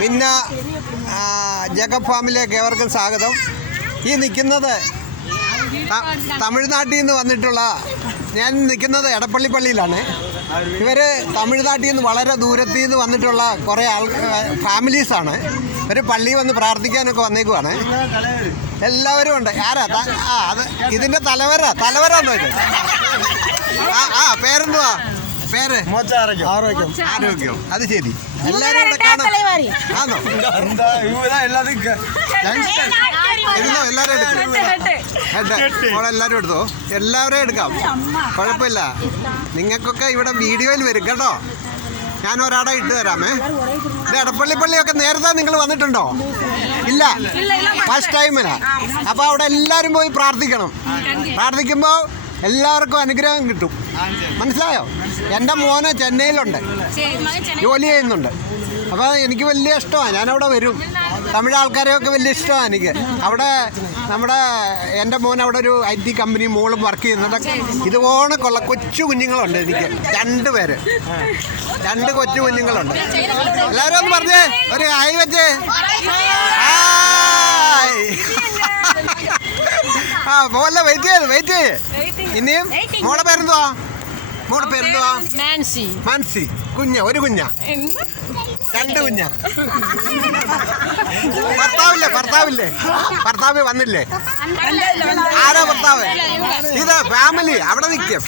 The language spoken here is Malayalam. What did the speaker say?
പിന്നെ ജേക്കബ് ഫാമിലേക്ക് ഏവർക്കും സ്വാഗതം. ഈ നിൽക്കുന്നത് തമിഴ്നാട്ടിൽ നിന്ന് വന്നിട്ടുള്ള, ഞാൻ നിൽക്കുന്നത് എടപ്പള്ളി പള്ളിയിലാണ്. ഇവർ തമിഴ്നാട്ടിൽ നിന്ന് വളരെ ദൂരത്തിൽ നിന്ന് വന്നിട്ടുള്ള കുറേ ഫാമിലീസാണ്. ഒരു പള്ളിയിൽ വന്ന് പ്രാർത്ഥിക്കാനൊക്കെ വന്നേക്കുവാണ്. എല്ലാവരും ഉണ്ട്. ആരാ? അത് ഇതിൻ്റെ തലവരാന്നോ ഇത്? പേരെന്തുവാ? പേര് ആരോഗ്യം. അത് ശരി. എല്ലാവരും ഇവിടെ കാണാം. ആണോ? ഇരുന്നോ? എല്ലാവരും എടുക്കും. എല്ലാവരും എടുത്തോ. എല്ലാവരെയും എടുക്കാം, കുഴപ്പമില്ല. നിങ്ങൾക്കൊക്കെ ഇവിടെ വീഡിയോയിൽ വരും കേട്ടോ. ഞാൻ ഒരാടെ ഇട്ട് തരാമേ. ഇത് എടപ്പള്ളി പള്ളിയൊക്കെ നേരത്തെ നിങ്ങൾ വന്നിട്ടുണ്ടോ? ഇല്ല, ഫസ്റ്റ് ടൈമിലാണ്. അപ്പോൾ അവിടെ എല്ലാവരും പോയി പ്രാർത്ഥിക്കണം. പ്രാർത്ഥിക്കുമ്പോൾ എല്ലാവർക്കും അനുഗ്രഹം കിട്ടും. മനസ്സിലായോ? എൻ്റെ മോന് ചെന്നൈയിലുണ്ട്, ജോലി ചെയ്യുന്നുണ്ട്. അപ്പോൾ എനിക്ക് വലിയ ഇഷ്ടമാണ്, ഞാനവിടെ വരും. തമിഴ് ആൾക്കാരെയൊക്കെ വലിയ ഇഷ്ടമാണ് എനിക്ക്. അവിടെ എൻ്റെ മോൻ അവിടെ ഒരു IT കമ്പനി മോളും വർക്ക് ചെയ്യുന്നുണ്ട്. ഇതുപോലെ കൊച്ചു കുഞ്ഞുങ്ങളുണ്ട് എനിക്ക്. 2 പേര്, 2 കൊച്ചു കുഞ്ഞുങ്ങളുണ്ട്. എല്ലാവരും ഒന്ന് പറഞ്ഞേ, ഒരു ഹായ് വെച്ചേ. ഹായ്. മോളെ വെയിറ്റ് ചെയ്യ്. ഇനിയും മോളെ പേരെന്തുവാ? മാൻസി. ഒരു കുഞ്ഞാ? 2 കുഞ്ഞാ? ഭർത്താവ് വന്നില്ലേ? ആരാ ഭർത്താവ്? ഇത് ഫാമിലി അവിടെ നിൽക്കുക.